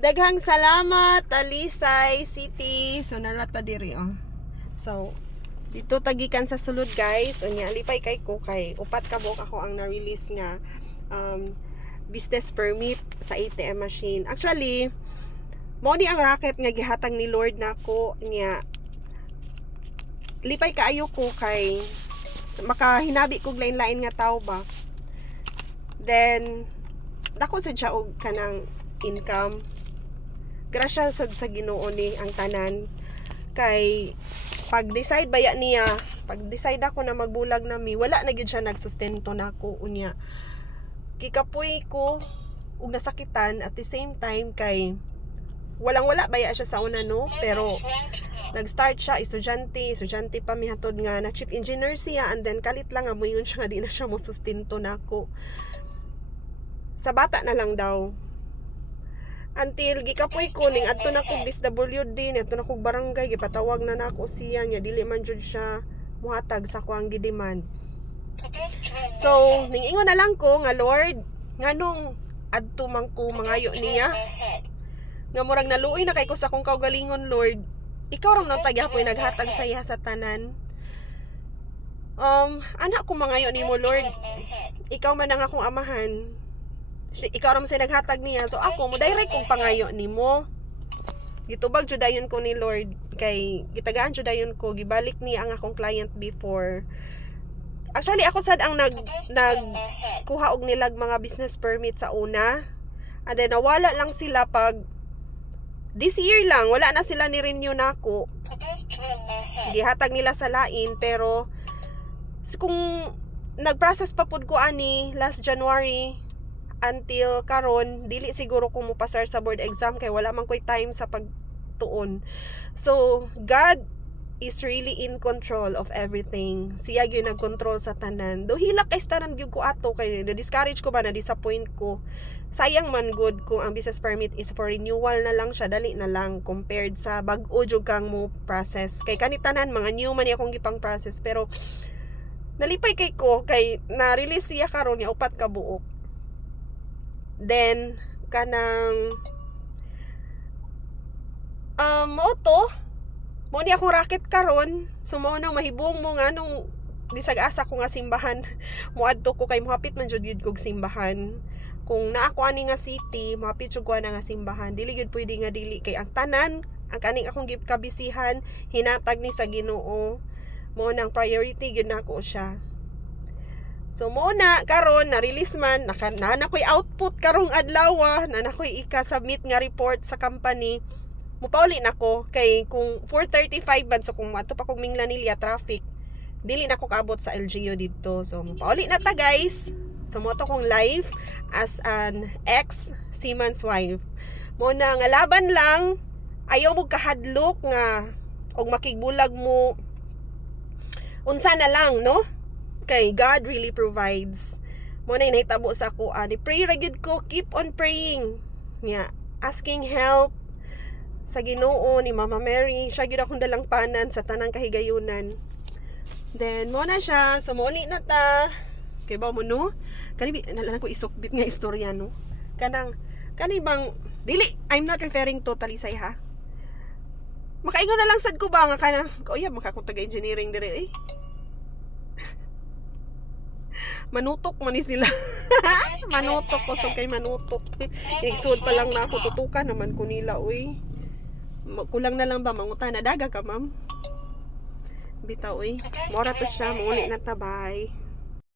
Daghang salamat, Talisay City. So, narata diri, oh. So, dito tagikan sa sulod, guys. Unya, alipay kay ko kay upat ka buok ako ang na-release nga business permit sa ATM machine. Actually, mo ni ang racket nga gihatag ni Lord nako niya. Lipay kaayo ko kay makahinabi kog lain-lain nga tao ba. Then, dako sa siya og kanang income. Grasya sa Ginoo ni ang tanan kay pag-decide baya niya, pag-decide ako na magbulag nami, wala na gyud siya nagsustento nako unya. Kikapoy ko ug nasakitan at the same time kay walang-wala baya siya sa una no, pero nag-start siya estudyante pa mihatod nga na chief engineer siya and then kalit lang amoy yun siya nga di na siya mo sustento nako. Sa bata na lang daw. Until gikapoy ko ning adto na kog DSWD, adto na kog barangay, gipatawag na nako siya nya dili man jud siya muhatag sa kuang gidemand. So, ningingon na lang ko nga Lord, nganong adto man ko mangayo niya. Nga murag naluoy na kay ko sa akong kaugalingon Lord. Ikaw ra man tagyapoy naghatag sa iya sa tanan. Anak ko mangayo nimo Lord. Ikaw man ang akong amahan. Ikaw ram say naghatag niya, so ako mo direct kong pangayo nimo. Gitubag jud dayon ko ni Lord kay gitagaan jud dayon ko, gibalik niya ang akong client before. Actually ako sad ang nag kuha og nilag mga business permit sa una, and then nawala lang sila pag this year lang, wala na sila ni renew nako. Gihatag nila sa lain, pero kung nag-process pa pud ko ani last January until karon dili siguro ko mo pasar sa board exam kay wala man koy time sa pagtuon. So God is really in control of everything. Siya gyud nag-control sa tanan. Do hilak kay tanan gyud ko ato kay na-discourage ko ba, na disappoint ko. Sayang man good kung ang business permit is for renewal na lang siya, dali na lang compared sa bag-o jud kang mo process. Kay kanitanan mga new man akong gipang process, pero nalipay kay ko kay na-release siya karon niya upat ka buok. Then kanang mo ni akong racket karon, so mo nang mahibong mo nga nung disag-asa ko nga simbahan moadto ko kay mohapit man jud gyud kog simbahan. Kung naa ko ani nga city, mohapit jud ko na nga simbahan. Dili gyud pwede nga dili kay ang tanan ang kaning akong kabisihan hinatag ni sa Ginoo. Mo nang priority gyud nako siya. So mo na karon na release man na ko'y output karong adlaw, na ko'y ika-submit nga report sa company. Mupauli nako kay kung 4:35 man, so kung ato pa kog Minglanilla traffic, dili nako kaabot sa LGU didto. So mupauli na ta guys. So mo to kong live as an ex seaman's wife. Mo na nga laban lang, ayaw mo kahadlok nga og makigbulag mo unsa na lang no. Kay God really provides. Mo na nahitabo sa ako ani, pray ra gyud ko, keep on praying. Nya, asking help sa Ginoo ni Mama Mary. Siya gyud akong dalangpanan sa tanang kahigayunan. Then mo na siya, sumuli na ta. Kay ba mo no? Kani nalang ko isukbit nga istorya no. Kani bang dili, I'm not referring totally say ha. Makaingon na lang sad ko ba nga kana, kuya makakuntag engineering dire eh. Manutok man ni sila. Manutok ko, so kay manutok. Igsud pa lang na ako, tutukan naman ko nila, uy. Kulang na lang ba, manguta na daga ka, ma'am? Bitaw, uy. Mora to siya, muli na tabay.